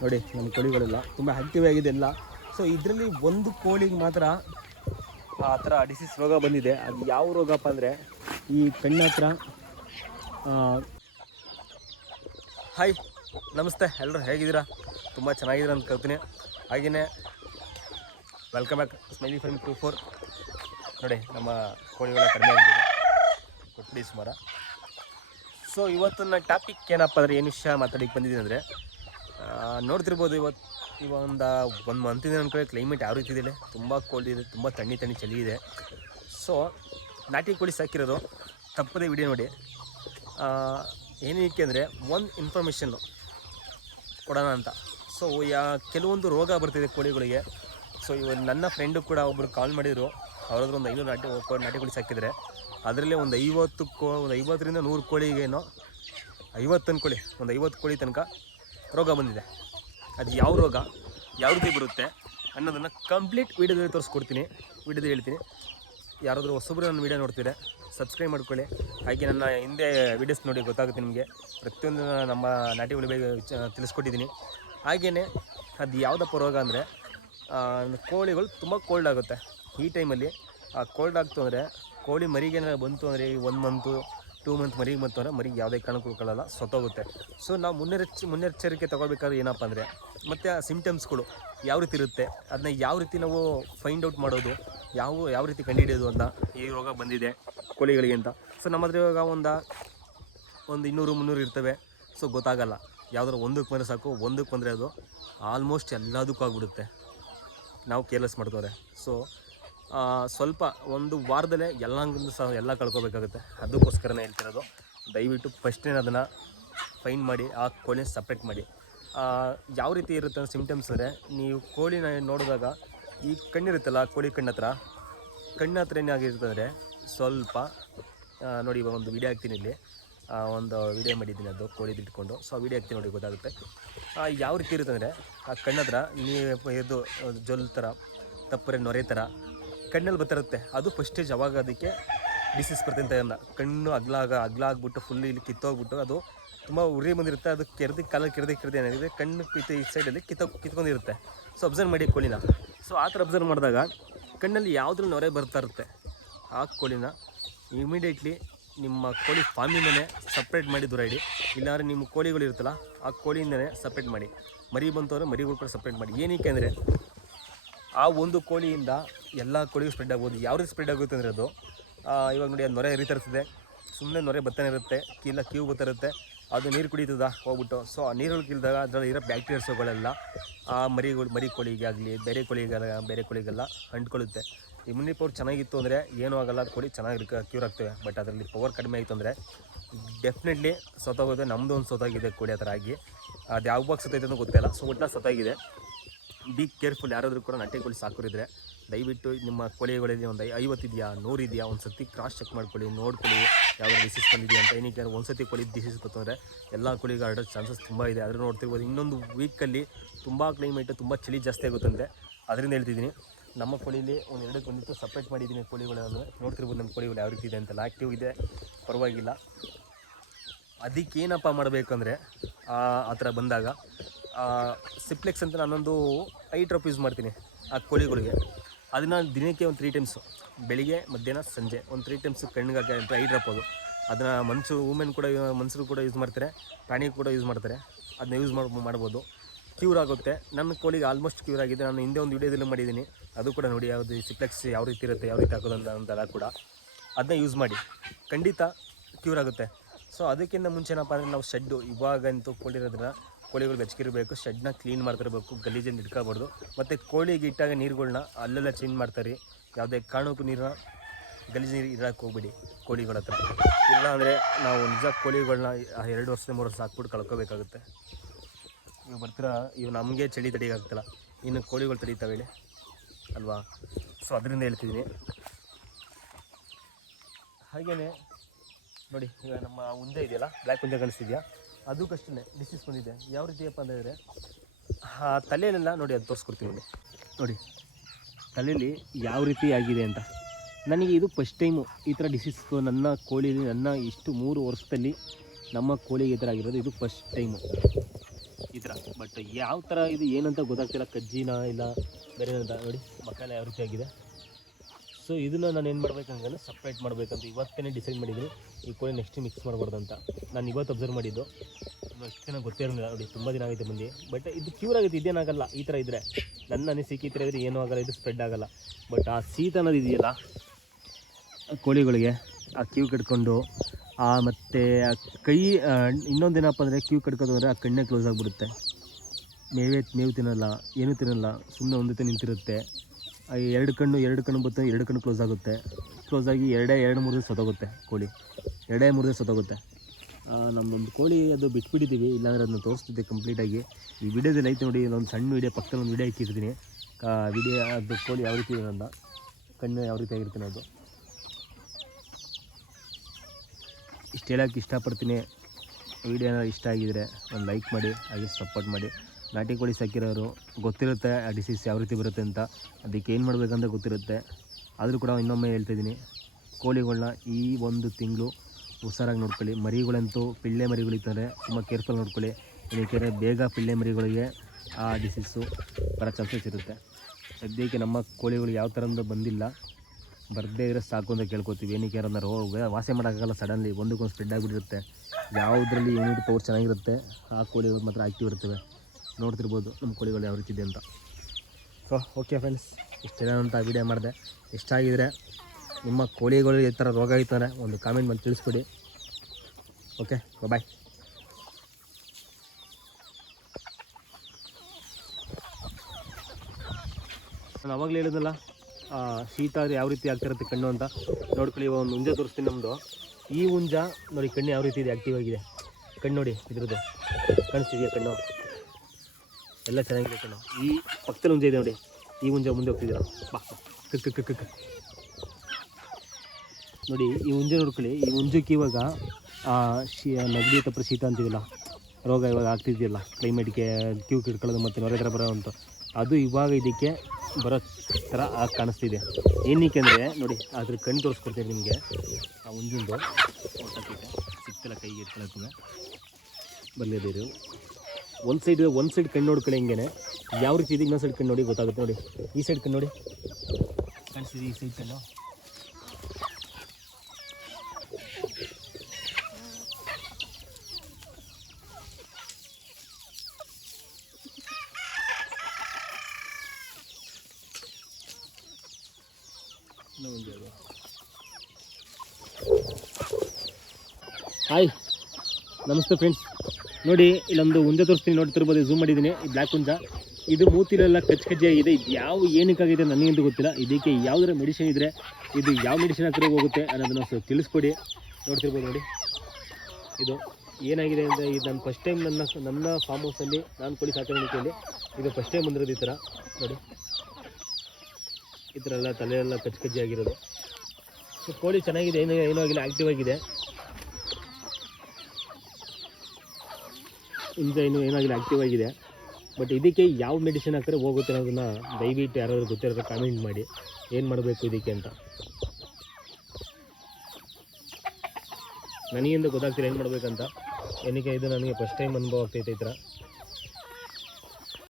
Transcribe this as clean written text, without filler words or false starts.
ನೋಡಿ ನಮ್ಮ ಕೋಳಿಗಳೆಲ್ಲ ತುಂಬ ಆ್ಯಕ್ಟಿವ್ ಆಗಿದೆ ಎಲ್ಲ. ಸೊ ಇದರಲ್ಲಿ ಒಂದು ಕೋಳಿಗೆ ಮಾತ್ರ ಆ ಥರ ಡಿಸೀಸ್ ರೋಗ ಬಂದಿದೆ. ಅದು ಯಾವ ರೋಗಪ್ಪ ಅಂದರೆ ಈ ಕಣ್ಣ ಹತ್ರ. ಹಾಯ್, ನಮಸ್ತೆ ಎಲ್ಲರೂ, ಹೇಗಿದ್ದೀರಾ? ತುಂಬ ಚೆನ್ನಾಗಿದ್ದೀರಾ ಅಂತ ಕೇಳ್ತೀನಿ. ಹಾಗೆಯೇ ವೆಲ್ಕಮ್ ಬ್ಯಾಕ್ ಸ್ಮೈಲಿ ಫ್ರೆಂಡ್ 24. ನೋಡಿ ನಮ್ಮ ಕೋಳಿಗಳ ಕಡಿಮೆ ಆಗಿದೆ, ಕೊಟ್ಬಿಡಿ ಸುಮಾರು. ಸೊ ಇವತ್ತಿನ ಟಾಪಿಕ್ ಏನಪ್ಪ ಅಂದರೆ, ಏನು ವಿಷಯ ಮಾತಾಡಲಿಕ್ಕೆ ಬಂದಿದ್ದೀನಿ ಅಂದರೆ, ನೋಡ್ತಿರ್ಬೋದು ಒಂದು ಮಂತಿದೆ ಅಂದ್ಕೊಳ್ಳಿ ಕ್ಲೈಮೇಟ್ ಯಾವ ರೀತಿ ಇದೆ. ತುಂಬ ಕೋಲ್ಡ್ ಇದೆ, ತುಂಬ ತಣ್ಣಿ ಚಳಿ ಇದೆ. ಸೊ ನಾಟಿ ಕೋಳಿ ಸಾಕಿರೋದು ತಪ್ಪದೇ ವಿಡಿಯೋ ನೋಡಿ. ಏನಕ್ಕೆ ಅಂದರೆ ಒಂದು ಇನ್ಫಾರ್ಮೇಷನ್ನು ಕೊಡೋಣ ಅಂತ. ಸೊ ಕೆಲವೊಂದು ರೋಗ ಬರ್ತಿದೆ ಕೋಳಿಗಳಿಗೆ. ಸೊ ಇವಾಗ ನನ್ನ ಫ್ರೆಂಡು ಕೂಡ ಒಬ್ಬರು ಕಾಲ್ ಮಾಡಿದರು. ಅವ್ರದ್ರ ಒಂದು 500 ನಾಟಿ ಕೋಳಿ ಸಾಕಿದರೆ ಅದರಲ್ಲೇ ಒಂದು 50ರಿಂದ 100 ಕೋಳಿಗೇನೋ 50 ಅನ್ಕೊಳ್ಳಿ, ಒಂದು 50 ಕೋಳಿ ತನಕ ರೋಗ ಬಂದಿದೆ. ಅದು ಯಾವ ರೋಗ, ಯಾವ ರೀತಿ ಬರುತ್ತೆ ಅನ್ನೋದನ್ನು ಕಂಪ್ಲೀಟ್ ವೀಡಿಯೋದಲ್ಲಿ ತೋರಿಸ್ಕೊಡ್ತೀನಿ, ವೀಡಿಯೋದಲ್ಲಿ ಹೇಳ್ತೀನಿ. ಯಾರಾದರೂ ಹೊಸಬ್ರು ನನ್ನ ವೀಡಿಯೋ ನೋಡ್ತೀರಾ ಸಬ್ಸ್ಕ್ರೈಬ್ ಮಾಡ್ಕೊಳ್ಳಿ. ಹಾಗೆ ನನ್ನ ಹಿಂದೆ ವೀಡಿಯೋಸ್ ನೋಡಿ ಗೊತ್ತಾಗುತ್ತೆ ನಿಮಗೆ. ಪ್ರತಿಯೊಂದು ನಮ್ಮ ನಾಟಿ ಕೋಳಿ ಬಗ್ಗೆ ತಿಳಿಸ್ಕೊಟ್ಟಿದ್ದೀನಿ. ಹಾಗೆಯೇ ಅದು ಯಾವುದಪ್ಪ ರೋಗ ಅಂದರೆ, ಕೋಳಿಗಳು ತುಂಬ ಕೋಲ್ಡ್ ಆಗುತ್ತೆ ಈ ಟೈಮಲ್ಲಿ. ಆ ಕೋಲ್ಡ್ ಆಗ್ತು ಅಂದರೆ ಕೋಳಿ ಮರಿಗೇನಾದ್ರು ಬಂತು ಅಂದರೆ 1 ಮಂತು 2 ಮಂತ್ ಮರಿಗೆ ಬಂತು ಅಂದರೆ ಮರಿಗೆ ಯಾವುದೇ ಕಾರಣಕ್ಕೂ ಉಳ್ಕೊಳ್ಳಲ್ಲ, ಸತ್ತೋಗುತ್ತೆ. ಸೊ ನಾವು ಮುನ್ನೆಚ್ಚರಿಕೆ ತೊಗೊಳ್ಬೇಕಾದ್ರೆ ಏನಪ್ಪ ಅಂದರೆ, ಮತ್ತು ಆ ಸಿಮ್ಟಮ್ಸ್ಗಳು ಯಾವ ರೀತಿ ಇರುತ್ತೆ, ಅದನ್ನ ಯಾವ ರೀತಿ ನಾವು ಫೈಂಡ್ ಔಟ್ ಮಾಡೋದು, ಯಾವ ರೀತಿ ಕಂಡುಹಿಡಿಯೋದು ಅಂತ, ಈ ರೋಗ ಬಂದಿದೆ ಕೋಳಿಗಳಿಗೆ ಅಂತ. ಸೊ ನಮ್ಮ ಹತ್ರ ಇವಾಗ ಒಂದು 200-300 ಇರ್ತವೆ. ಸೊ ಗೊತ್ತಾಗಲ್ಲ, ಯಾವುದಾದ್ರು ಒಂದಕ್ಕೆ ಬಂದರೆ ಸಾಕು, ಒಂದಕ್ಕೆ ಬಂದರೆ ಅದು ಆಲ್ಮೋಸ್ಟ್ ಎಲ್ಲದಕ್ಕೂ ಆಗಿಬಿಡುತ್ತೆ. ನಾವು ಕೇರ್ಲೆಸ್ ಮಾಡ್ತವ್ರೆ. ಸೊ ಸ್ವಲ್ಪ ಒಂದು ವಾರದಲ್ಲೇ ಎಲ್ಲ ಕಳ್ಕೊಬೇಕಾಗುತ್ತೆ. ಅದಕ್ಕೋಸ್ಕರನೇ ಹೇಳ್ತಿರೋದು, ದಯವಿಟ್ಟು ಫಸ್ಟೇ ಅದನ್ನು ಫೈಂಡ್ ಮಾಡಿ ಆ ಕೋಳಿನ ಸಪ್ರೇಟ್ ಮಾಡಿ. ಯಾವ ರೀತಿ ಇರುತ್ತೆ ಅನ್ನೋ ಸಿಮ್ಟಮ್ಸ್ ಅಂದರೆ, ನೀವು ಕೋಳಿನ ನೋಡಿದಾಗ ಈ ಕಣ್ಣಿರುತ್ತಲ್ಲ, ಕೋಳಿ ಕಣ್ಣ ಹತ್ರ ಏನಾಗಿರುತ್ತೆ ಅಂದರೆ ಸ್ವಲ್ಪ ನೋಡಿ. ಇವಾಗ ಒಂದು ವೀಡಿಯೋ ಹಾಕ್ತೀನಿ, ಇಲ್ಲಿ ಒಂದು ವೀಡಿಯೋ ಮಾಡಿದ್ದೀನಿ, ಅದು ಕೋಳಿದು ಇಟ್ಕೊಂಡು. ಸೊ ಆ ವೀಡಿಯೋ ಹಾಕ್ತೀನಿ ನೋಡಿ, ಗೊತ್ತಾಗುತ್ತೆ ಯಾವ ರೀತಿ ಇರುತ್ತೆ ಅಂದರೆ, ಆ ಕಣ್ಣತ್ರ ನೀವು ಇದು ಜೊಲ್ ಥರ ತಪ್ಪರೆ ನೊರೆ ಥರ ಕಣ್ಣಲ್ಲಿ ಬರ್ತಿರುತ್ತೆ. ಅದು ಫಸ್ಟ್ ಸ್ಟೇಜ್. ಅವಾಗ ಅದಕ್ಕೆ ಡಿಸೀಸ್ ಬರ್ತಂತೆ ಅನ್ನ ಕಣ್ಣು ಅಗ್ಲ ಆಗ್ಬಿಟ್ಟು ಫುಲ್ ಇಲ್ಲಿ ಕಿತ್ತೋಗ್ಬಿಟ್ಟು ಅದು ತುಂಬ ಉರಿ ಬಂದಿರುತ್ತೆ. ಅದು ಕಾಲಲ್ಲಿ ಕೆರೆದಿ ಏನಾಗಿದೆ, ಕಣ್ಣು ಈ ಸೈಡಲ್ಲಿ ಕಿತ್ಕೊಂಡಿರುತ್ತೆ. ಸೊ ಅಬ್ಸರ್ವ್ ಮಾಡಿ ಕೋಳಿನ. ಸೊ ಆ ಥರ ಅಬ್ಸರ್ವ್ ಮಾಡಿದಾಗ ಕಣ್ಣಲ್ಲಿ ಯಾವುದ್ರೂ ನೊರೆ ಬರ್ತಾ ಇರುತ್ತೆ. ಆ ಕೋಳಿನ ಇಮಿಡಿಯೇಟ್ಲಿ ನಿಮ್ಮ ಕೋಳಿ ಫಾರ್ಮಿಂದನೇ ಸಪ್ರೇಟ್ ಮಾಡಿ ದೂರ ಇಡಿ. ಇಲ್ಲಾಂದರೆ ನಿಮ್ಮ ಕೋಳಿಗಳು ಇರುತ್ತಲ್ಲ, ಆ ಕೋಳಿಯಿಂದನೇ ಸಪ್ರೇಟ್ ಮಾಡಿ. ಮರಿ ಬಂತು ಅಂದರೆ ಮರಿಗಳು ಕೂಡ ಸಪ್ರೇಟ್ ಮಾಡಿ. ಏನಕ್ಕೆ ಅಂದರೆ, ಆ ಒಂದು ಕೋಳಿಯಿಂದ ಎಲ್ಲ ಕೋಳಿಗೂ ಸ್ಪ್ರೆಡ್ ಆಗ್ಬೋದು. ಯಾವ ರೀತಿ ಸ್ಪ್ರೆಡ್ ಆಗುತ್ತೆ ಅಂದರೆ, ಅದು ಇವಾಗ ನೋಡಿ, ಅದು ನೊರೆ ಹರಿತಾ ಇರ್ತದೆ, ಸುಮ್ಮನೆ ನೊರೆ ಬರ್ತಾನೆ ಇರುತ್ತೆ, ಕ್ಯೂ ಬರ್ತಾ ಇರುತ್ತೆ. ಅದು ನೀರು ಕುಡಿತದ ಹೋಗ್ಬಿಟ್ಟು. ಸೊ ಆ ನೀರುಗಳು ಕಿಲ್ದಾಗ ಅದರಲ್ಲಿ ಇರೋ ಬ್ಯಾಕ್ಟೀರಿಯಾಸ್ಗಳೆಲ್ಲ ಆ ಮರಿ ಕೋಳಿಗೆ ಆಗಲಿ ಬೇರೆ ಕೋಳಿಗೆಲ್ಲ ಅಂಟ್ಕೊಳ್ಳುತ್ತೆ. ಇಮ್ಯುನಿಟಿ ಪವರ್ ಚೆನ್ನಾಗಿತ್ತು ಅಂದರೆ ಏನೂ ಆಗಲ್ಲ, ಕೋಳಿ ಚೆನ್ನಾಗಿ ಕ್ಯೂರ್ ಆಗ್ತವೆ. ಬಟ್ ಅದರಲ್ಲಿ ಪವರ್ ಕಡಿಮೆ ಆಯಿತು ಅಂದರೆ ಡೆಫಿನೆಟ್ಲಿ ಸತ್ತೋಗುತ್ತೆ. ನಮ್ಮದು ಒಂದು ಸತ್ತಾಗಿದೆ ಕೋಳಿ ಆ ಥರ ಆಗಿ. ಅದು ಯಾವಾಗ ಸತ್ತೈತೆ ಅಂತ ಗೊತ್ತಿಲ್ಲ. ಸೊ ಒಟ್ಟಿನ ಸತ್ತಾಗಿದೆ. Be careful. ಯಾರಾದರೂ ಕೂಡ ನಾಟಿ ಕೋಳಿ ಸಾಕೋರಿದ್ರೆ ದಯವಿಟ್ಟು ನಿಮ್ಮ ಕೋಳಿಗಳಲ್ಲಿ ಒಂದು 50 ಇದೆಯಾ 100 ಇದೆಯಾ ಒಂದು ಸತಿ ಕ್ರಾಸ್ ಚೆಕ್ ಮಾಡ್ಕೊಳ್ಳಿ, ನೋಡ್ಕೊಳ್ಳಿ ಯಾವ್ದು ಡಿಸೀಸ್ ಬಂದಿದೆಯಾ ಅಂತ. ಏನಕ್ಕೆ ಒಂದು ಸತಿ ಕೋಳಿ ಡಿಸೀಸ್ ಗೊತ್ತಂದರೆ ಎಲ್ಲ ಕೋಳಿಗೆ ಹರಡೋ ಚಾನ್ಸಸ್ ತುಂಬ ಇದೆ. ಅದನ್ನು ನೋಡ್ತಿರ್ಬೋದು. ಇನ್ನೊಂದು ವೀಕಲ್ಲಿ ತುಂಬ ಕ್ಲೈಮೇಟು ತುಂಬ ಚಳಿ ಜಾಸ್ತಿ ಆಗುತ್ತಂತೆ. ಅದರಿಂದ ಹೇಳ್ತಿದ್ದೀನಿ, ನಮ್ಮ ಕೋಳಿಲಿ ಒಂದು 2 ಬಂದಿತ್ತು, ಸಪ್ರೇಟ್ ಮಾಡಿದ್ದೀನಿ ಕೋಳಿಗಳನ್ನು. ನೋಡ್ತಿರ್ಬೋದು ನಮ್ಮ ಕೋಳಿಗಳು ಯಾವ ರೀತಿ ಇದೆ ಅಂತೆಲ್ಲ. ಆ್ಯಕ್ಟಿವ್ ಇದೆ, ಪರವಾಗಿಲ್ಲ. ಅದಕ್ಕೇನಪ್ಪ ಮಾಡಬೇಕಂದ್ರೆ, ಆ ಥರ ಬಂದಾಗ ಸಿಪ್ಲೆಕ್ಸ್ ಅಂತ ನಾನೊಂದು 5 ಡ್ರಾಪ್ ಯೂಸ್ ಮಾಡ್ತೀನಿ ಆ ಕೋಳಿಗಳಿಗೆ. ಅದನ್ನು ದಿನಕ್ಕೆ ಒಂದು 3 ಟೈಮ್ಸು, ಬೆಳಿಗ್ಗೆ ಮಧ್ಯಾಹ್ನ ಸಂಜೆ ಒಂದು 3 ಟೈಮ್ಸ್ ಕಣ್ಣಿಗೆ 5 ಡ್ರಾಪ್. ಅದನ್ನು ಮನುಷ್ಯರು ಕೂಡ ಯೂಸ್ ಮಾಡ್ತಾರೆ, ಪ್ರಾಣಿ ಕೂಡ ಯೂಸ್ ಮಾಡ್ತಾರೆ. ಅದನ್ನ ಯೂಸ್ ಮಾಡ್ಬೋದು. ಕ್ಯೂರ್ ಆಗುತ್ತೆ. ನನ್ನ ಕೋಳಿಗೆ ಆಲ್ಮೋಸ್ಟ್ ಕ್ಯೂರ್ ಆಗಿದೆ. ನಾನು ಹಿಂದೆ ಒಂದು ವೀಡಿಯೋದಲ್ಲಿ ಮಾಡಿದ್ದೀನಿ, ಅದು ಕೂಡ ನೋಡಿ. ಯಾವುದು ಸಿಪ್ಲೆಕ್ಸ್ ಯಾವ ರೀತಿ ಇರುತ್ತೆ, ಯಾವ ರೀತಿ ಹಾಕೋದು ಅಂತೆಲ್ಲ ಕೂಡ ಅದನ್ನ ಯೂಸ್ ಮಾಡಿ, ಖಂಡಿತ ಕ್ಯೂರ್ ಆಗುತ್ತೆ. ಸೊ ಅದಕ್ಕಿಂತ ಮುಂಚೆನಪ್ಪ ಅಂದರೆ, ನಾವು ಶೆಡ್ಡು ಇವಾಗಂತೂ ಕೋಳಿಗಳು ಬೆಚ್ಚಗಿರಬೇಕು, ಶೆಡ್ನ ಕ್ಲೀನ್ ಮಾಡ್ತಿರ್ಬೇಕು, ಗಲೀಜನ್ನು ಇಟ್ಕೋಬಾರ್ದು. ಮತ್ತು ಕೋಳಿಗೆ ಇಟ್ಟಾಗ ನೀರುಗಳನ್ನ ಅಲ್ಲೆಲ್ಲ ಚೇಂಜ್ ಮಾಡ್ತಾರೆ. ಯಾವುದೇ ಕಾರಣಕ್ಕೂ ನೀರನ್ನ ಗಲೀಜು ನೀರು ಇಡಕ್ಕೆ ಹೋಗ್ಬಿಡಿ ಕೋಳಿಗಳ ಹತ್ರ. ಇಲ್ಲ ಅಂದರೆ ನಾವು ನಿಜ ಕೋಳಿಗಳನ್ನ 2 ವರ್ಷ 3 ವರ್ಷ ಹಾಕ್ಬಿಟ್ಟು ಕಳ್ಕೊಬೇಕಾಗುತ್ತೆ. ಇವು ಬರ್ತೀರಾ, ಇವು ನಮಗೆ ಚಳಿ ತಡೆಯೋಕ್ಕಾಗ್ತಲ್ಲ, ಇನ್ನು ಕೋಳಿಗಳು ತಡೀತಾವೆ ಹೇಳಿ ಅಲ್ವಾ. ಸೊ ಅದರಿಂದ ಹೇಳ್ತಿದ್ದೀನಿ. ಹಾಗೆಯೇ ನೋಡಿ, ಈಗ ನಮ್ಮ ಹುಂಜ ಇದೆಯಲ್ಲ, ಬ್ಲ್ಯಾಕ್ ಹುಂಜ ಕಾಣಿಸ್ತಿದೆಯಾ, ಅದಕ್ಕಷ್ಟೇ ಡಿಸೀಸ್ ಬಂದಿದೆ. ಯಾವ ರೀತಿಯಪ್ಪ ಅಂದರೆ, ತಲೆಯಲ್ಲೆಲ್ಲ ನೋಡಿ, ಅದು ತೋರಿಸ್ಕೊಡ್ತೀನಿ ನೋಡಿ ತಲೆಯಲ್ಲಿ ಯಾವ ರೀತಿ ಆಗಿದೆ ಅಂತ. ನನಗೆ ಇದು ಫಸ್ಟ್ ಟೈಮು ಈ ಥರ ಡಿಸೀಸ್ ನನ್ನ ಕೋಳಿಲಿ. ನನ್ನ ಇಷ್ಟು 3 ವರ್ಷದಲ್ಲಿ ನಮ್ಮ ಕೋಳಿಗೆ ಈ ಥರ ಆಗಿರೋದು ಇದು ಫಸ್ಟ್ ಟೈಮು. ಈ ಥರ. ಬಟ್ ಯಾವ ಥರ ಇದು ಏನಂತ ಗೊತ್ತಾಗ್ತಿಲ್ಲ, ಕಜ್ಜಿನ ಇಲ್ಲ ಬೇರೆ ಅಂತ. ನೋಡಿ ಮಸಾಲೆ ಯಾವ ರೀತಿ ಆಗಿದೆ. ಸೊ ಇದನ್ನು ನಾನು ಏನು ಮಾಡ್ಬೇಕಂದ್ರೆ ಸಪ್ರೇಟ್ ಮಾಡಬೇಕಂತ ಇವತ್ತೇ ಡಿಸೈಡ್ ಮಾಡಿದ್ದೀನಿ. ಈ ಕೋಳಿ ನೆಕ್ಸ್ಟ್ ಮಿಕ್ಸ್ ಮಾಡಬಾರ್ದು ಅಂತ ನಾನು ಇವತ್ತು ಅಬ್ಸರ್ವ್ ಮಾಡಿದ್ದು. ಅಷ್ಟು ಚೆನ್ನಾಗಿ ಗೊತ್ತಿರೋಂಗಿಲ್ಲ ನೋಡಿ, ತುಂಬ ದಿನ ಆಗಿದೆ ಬಂದು. ಬಟ್ ಇದು ಕ್ಯೂರ್ ಆಗುತ್ತೆ, ಇದೇನಾಗಲ್ಲ. ಈ ಥರ ಇದ್ದರೆ ನನ್ನ ಅನಿಸಿಕೆ ಈ ಥರ ಇದ್ದರೆ ಏನೂ ಆಗಲ್ಲ, ಇದು ಸ್ಪ್ರೆಡ್ ಆಗೋಲ್ಲ. ಬಟ್ ಆ ಶೀತ ಅನ್ನೋದು ಇದೆಯಲ್ಲ ಕೋಳಿಗಳಿಗೆ, ಆ ಕ್ಯೂ ಕಟ್ಕೊಂಡು ಮತ್ತು ಆ ಕೈ ಇನ್ನೊಂದೇನಪ್ಪ ಅಂದರೆ ಕ್ಯೂ ಕಟ್ಕೋದು ಅಂದರೆ ಆ ಕಣ್ಣೇ ಕ್ಲೋಸ್ ಆಗಿಬಿಡುತ್ತೆ. ಮೇವು ತಿನ್ನಲ್ಲ, ಏನೂ ತಿನ್ನಲ್ಲ, ಸುಮ್ಮನೆ ಒಂದೇ ನಿಂತಿರುತ್ತೆ. ಎರಡು ಕಣ್ಣು ಬರ್ತದೆ, 2 ಕಣ್ಣು ಕ್ಲೋಸ್ ಆಗುತ್ತೆ. ಕ್ಲೋಸ್ ಆಗಿ 2-3 ದಿವಸ ಸತ್ತೋಗುತ್ತೆ ಕೋಳಿ, 2-3 ದಿವಸ ಸತ್ತೋಗುತ್ತೆ. ನಮ್ಮದೊಂದು ಕೋಳಿ ಅದು ಬಿಟ್ಬಿಟ್ಟಿದ್ದೀವಿ, ಇಲ್ಲಾಂದರೆ ಅದನ್ನ ತೋರಿಸ್ತಿದ್ದೆ ಕಂಪ್ಲೀಟಾಗಿ. ಈ ವಿಡಿಯೋದಲ್ಲಿ ಐತೆ ನೋಡಿ, ಒಂದು ಸಣ್ಣ ವಿಡಿಯೋ ಪಕ್ಕದಲ್ಲಿ ಒಂದು ವಿಡಿಯೋ ಹಾಕಿರ್ತೀನಿ. ವಿಡಿಯೋ ಅದು ಕೋಳಿ ಯಾವ ರೀತಿ ಇದೆ ಅಂತ, ಕಣ್ಣು ಯಾವ ರೀತಿ ಆಗಿರ್ತೀನಿ ಅದು. ಇಷ್ಟು ಹೇಳೋಕ್ಕೆ ಇಷ್ಟಪಡ್ತೀನಿ. ವಿಡಿಯೋ ಇಷ್ಟ ಆಗಿದರೆ ಒಂದು ಲೈಕ್ ಮಾಡಿ, ಹಾಗೆ ಸಪೋರ್ಟ್ ಮಾಡಿ. ನಾಟಿ ಕೋಳಿ ಸಾಕಿರೋರು ಗೊತ್ತಿರುತ್ತೆ ಆ ಡಿಸೀಸ್ ಯಾವ ರೀತಿ ಬರುತ್ತೆ ಅಂತ, ಅದಕ್ಕೆ ಏನು ಮಾಡಬೇಕಂತ ಗೊತ್ತಿರುತ್ತೆ. ಆದರೂ ಕೂಡ ಇನ್ನೊಮ್ಮೆ ಹೇಳ್ತಾಯಿದ್ದೀನಿ, ಕೋಳಿಗಳನ್ನ ಈ 1 ತಿಂಗಳು ಹುಷಾರಾಗಿ ನೋಡ್ಕೊಳ್ಳಿ. ಮರಿಗಳಂತೂ ಪಿಳ್ಳೆ ಮರಿಗಳಿರ್ತಾರೆ, ತುಂಬ ಕೇರ್ಫುಲ್ ನೋಡ್ಕೊಳ್ಳಿ. ಏಕೆಂದರೆ ಬೇಗ ಪಿಳ್ಳೆ ಮರಿಗಳಿಗೆ ಆ ಡಿಸೀಸು ಬರೋ ಚಾನ್ಸಸ್ ಇರುತ್ತೆ. ಸದ್ಯಕ್ಕೆ ನಮ್ಮ ಕೋಳಿಗಳು ಯಾವ ಥರದ್ದು ಬಂದಿಲ್ಲ, ಬರದೇ ಇರೋ ಸಾಕು ಅಂತ ಕೇಳ್ಕೊತೀವಿ. ಏನಕ್ಕೆ ಅದನ್ನು ವಾಸೆ ಮಾಡೋಕ್ಕಾಗಲ್ಲ, ಸಡನ್ಲಿ ಒಂದಕ್ಕೊಂದು ಸ್ಪ್ರೆಡ್ ಆಗಿಬಿಟ್ಟಿರುತ್ತೆ. ಯಾವುದರಲ್ಲಿ ಇಮ್ಯುನಿಟಿ ಪವರ್ ಚೆನ್ನಾಗಿರುತ್ತೆ ಆ ಕೋಳಿಗಳು ಮಾತ್ರ ಆಕ್ಟಿವ್ ಇರ್ತವೆ. ನೋಡ್ತಿರ್ಬೋದು ನಮ್ಮ ಕೋಳಿಗಳು ಯಾವ ರೀತಿ ಇದೆ ಅಂತ. ಸೊ ಓಕೆ ಫ್ರೆಂಡ್ಸ್, ಇಷ್ಟೇನೋ ಅಂತ ವೀಡಿಯೋ ಮಾಡಿದೆ. ಇಷ್ಟ ಆಗಿದರೆ ನಿಮ್ಮ ಕೋಳಿಗಳು ಈ ಥರ ರೋಗ ಇರ್ತಾರೆ ಒಂದು ಕಾಮೆಂಟ್ ಮಾಡಿ ತಿಳಿಸ್ಬಿಡಿ. ಓಕೆ, ಬಾಯ್. ನಾನು ಅವಾಗಲೇ ಹೇಳಿದ್ನಲ್ಲ ಶೀತ ಯಾವ ರೀತಿ ಆಗ್ತಿರುತ್ತೆ ಕಣ್ಣು ಅಂತ. ನೋಡ್ಕೊಳ್ಳಿ, ಒಂದು ಹುಂಜ ತೋರಿಸ್ತೀನಿ ನಮ್ಮದು. ಈ ಹುಂಜ ನೋಡಿ ಕಣ್ಣು ಯಾವ ರೀತಿ ಇದೆ, ಆ್ಯಕ್ಟಿವ್ ಆಗಿದೆ. ಕಣ್ಣು ನೋಡಿ ಇದ್ರದ್ದು ಕಾಣಿಸ್ತಿದೆಯಾ ಕಣ್ಣು, ಎಲ್ಲ ಚೆನ್ನಾಗಿದೆ ಕಣ್ಣು. ಈ ಪಕ್ಕದಲ್ಲಿ ಹುಂಜ ಇದೆ ನೋಡಿ, ಈ ಹುಂಜ ಮುಂದೆ ಹೋಗ್ತಿದ್ದೀರ ಬಾ ಕಕ್ ನೋಡಿ. ಈ ಹುಂಜ ನೋಡ್ಕೊಳ್ಳಿ, ಈ ಹುಂಜಕ್ಕೆ ಇವಾಗ ನೆಗಡಿ ತಪ್ಪು ಶೀತ ಅಂತೀವಿಲ್ಲ, ರೋಗ ಇವಾಗ ಆಗ್ತಿದೆಯಲ್ಲ ಕ್ಲೈಮೇಟ್ಗೆ ಕ್ಯೂ ಕಿಡ್ಕೊಳ್ಳೋದು ಮತ್ತು ನೊರೆ ಥರ ಬರೋ ಅಂತ, ಅದು ಇವಾಗ ಇದಕ್ಕೆ ಬರೋ ಥರ ಕಾಣಿಸ್ತಿದೆ. ಏನಕ್ಕೆ ಅಂದರೆ ನೋಡಿ, ಅದ್ರ ಕಣ್ಣು ತೋರಿಸ್ಕೊಡ್ತೀನಿ ನಿಮಗೆ. ಆ ಹುಂಜಿಂದು ಒಟ್ಟಕ್ಕೆ ಸಿಕ್ತಲ್ಲ ಕೈಗೆ ಇಟ್ಕೊಳ್ಳೋಕೆ ಬರಲೇಬೇಕು. ಒಂದು ಸೈಡ್ ಕಣ್ಣು ನೋಡ್ಕೊಳ್ಳಿ ಹಿಂಗೇನೆ ಯಾವ ರೀತಿ ಇದೆ. ಇನ್ನೊಂದು ಸೈಡ್ ಕಣ್ಣು ನೋಡಿ ಗೊತ್ತಾಗುತ್ತೆ. ನೋಡಿ ಈ ಸೈಡ್ ಕಣ್ಣು ನೋಡಿ ಕಾಣಿಸ್ತಿದೆ, ಈ ಸೈಡ್ ಕಣ್ಣು. ಹಾಯ್, ನಮಸ್ತೆ ಫ್ರೆಂಡ್ಸ್. ನೋಡಿ ಇಲ್ಲೊಂದು ಹುಂಜ ತೋರಿಸ್ತೀನಿ, ನೋಡ್ತಿರ್ಬೋದು, ಝೂಮ್ ಮಾಡಿದ್ದೀನಿ. ಈ ಬ್ಲ್ಯಾಕ್ ಹುಂಜ, ಇದು ಮೂತಿಲೆಲ್ಲ ಕಜ್ಜಿಯಾಗಿದೆ. ಇದು ಯಾವ ಏನಕ್ಕಾಗಿದೆ ನನಗಂತೂ ಗೊತ್ತಿಲ್ಲ. ಇದಕ್ಕೆ ಯಾವುದರ ಮೆಡಿಸಿನ್ ಇದ್ದರೆ ಇದು ಯಾವ ಮೆಡಿಸಿನ್ ಹತ್ರ ಹೋಗುತ್ತೆ ಅನ್ನೋದನ್ನು ತಿಳಿಸ್ಕೊಡಿ. ನೋಡ್ತಿರ್ಬೋದು ನೋಡಿ, ಇದು ಏನಾಗಿದೆ ಅಂದರೆ ಇದು ನಾನು ಫಸ್ಟ್ ಟೈಮ್ ನನ್ನ ಫಾರ್ಮ್ ಹೌಸಲ್ಲಿ ನಾನು ಕೋಳಿ ಸಾಕಾಣಿಕೆಯಲ್ಲಿ ಇದು ಫಸ್ಟ್ ಟೈಮ್ ಬಂದಿರೋದು. ಈ ಥರ ನೋಡಿ, ಈ ಥರ ಎಲ್ಲ ತಲೆಯೆಲ್ಲ ಕಜ್ಜಿ ಆಗಿರೋದು. ಸೊ ಕೋಳಿ ಚೆನ್ನಾಗಿದೆ, ಏನೂ ಆಗಿಲ್ಲ, ಆ್ಯಕ್ಟಿವ್ ಆಗಿದೆ. ಹುಂಜ ಏನಾಗಿಲ್ಲ, ಆ್ಯಕ್ಟಿವ್ ಆಗಿದೆ. ಬಟ್ ಇದಕ್ಕೆ ಯಾವ ಮೆಡಿಸಿನ್ ಹಾಕಿದ್ರೆ ಹೋಗುತ್ತೆ ಅನ್ನೋದನ್ನು ದಯವಿಟ್ಟು ಯಾರಾದರೂ ಗೊತ್ತಿರೋದು ಕಾಮೆಂಟ್ ಮಾಡಿ, ಏನು ಮಾಡಬೇಕು ಇದಕ್ಕೆ ಅಂತ. ನನಗಿಂದ ಗೊತ್ತಾಗ್ತಿಲ್ಲ ಏನು ಮಾಡಬೇಕಂತ. ಏನಕ್ಕೆ ಇದು ನನಗೆ ಫಸ್ಟ್ ಟೈಮ್ ಅನುಭವ ಆಗ್ತೈತೆ ಈ ಥರ.